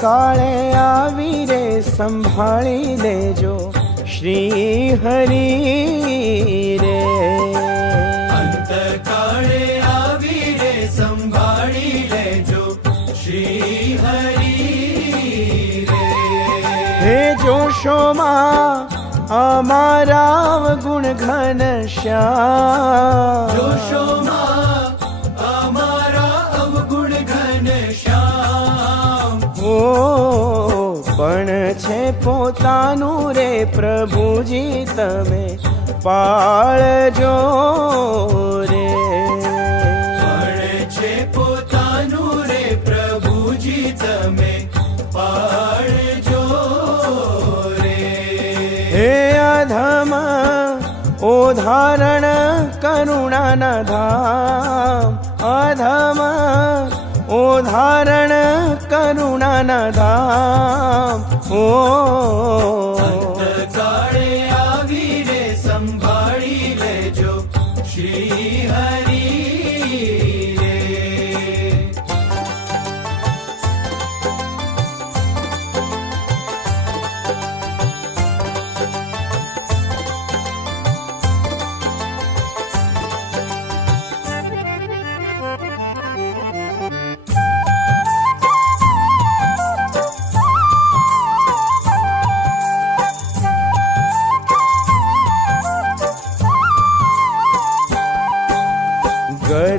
કાળે આવી રે સંભાળી લેજો શ્રી હરિ રે. અંતકાળે આવી રે સંભાળી લેજો શ્રી હરિ રે. હે જોશોમાં અમારા ગુણ ઘન શ્યામ, જોશોમાં અમારા અવગુણ ઘન શ્યામ. પણ છે પોતાનું રે પ્રભુજી તમે પાળજો રે. પણ છે પોતાનું રે પ્રભુજી તમે પાળજો રે. હે અધમ ઓધારણ કરુણાના ધામ, અધમ ઓધારણ કરુણાના ધામ. અંતકાળે આવી રે સંભાળી લેજો શ્રી હરિ રે.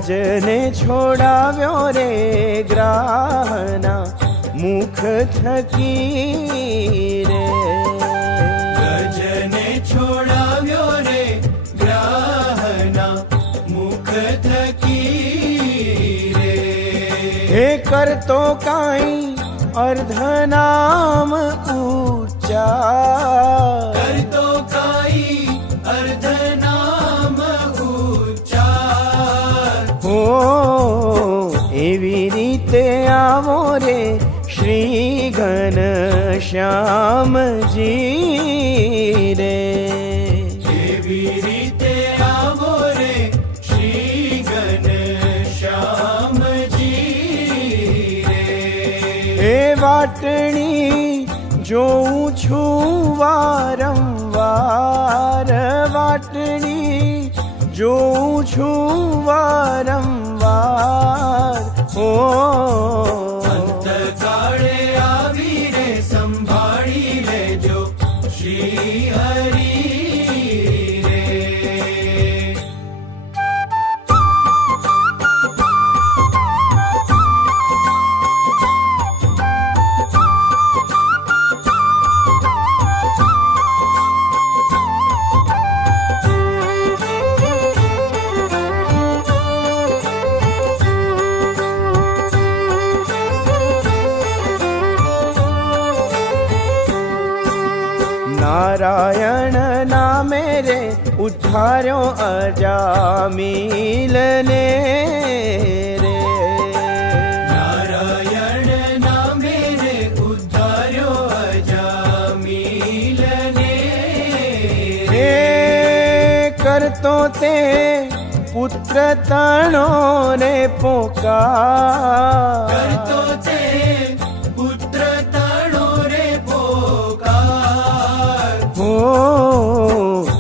ગજને છોડાવ્યો રે ગ્રાહના મુખ થકી રે. ગજને છોડાવ્યો રે ગ્રાહના મુખ થકી રે. હે કરતો કાંઈ અર્ધનામ ઉચ્ચાર, કરતો કાઈ અર્ધનામ ઉચ્ચાર. એવી રીતે આવો રે શ્રી ઘન શ્યામજી રે. એવી રીતે આવો રે શ્રી ઘન શ્યામજી રે. એ વાટણી જોઉં છું વારંવાર, વાટણી જોઉં છું વારંવાર. અંતકાળે આવી રે સંભાળી લેજો શ્રી હરિ રે. નારાયણ નામે રે ઉદ્ધાર્યો અજામીલને રે. નારાયણ નામે રે ઉદ્ધાર્યો અજામીલને હે કરતો તે પુત્ર તણો ને પોકાર, કરતો તે પુત્ર તણો રે પોકાર.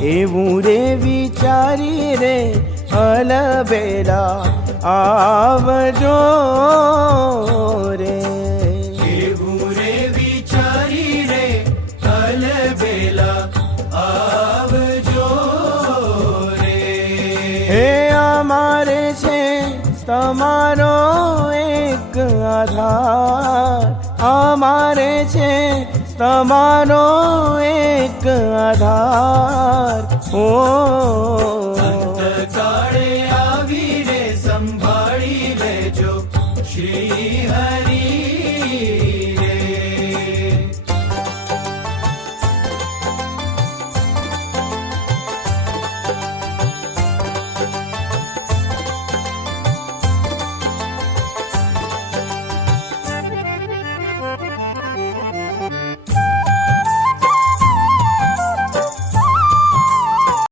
એવું રે વિચારી રે અલબેલા આવજો રે. એવું રે વિચારી રે અલબેલા આવજો રે. હે અમારે છે તમારો એક આધાર, અમારે છે તમારો એક આધાર.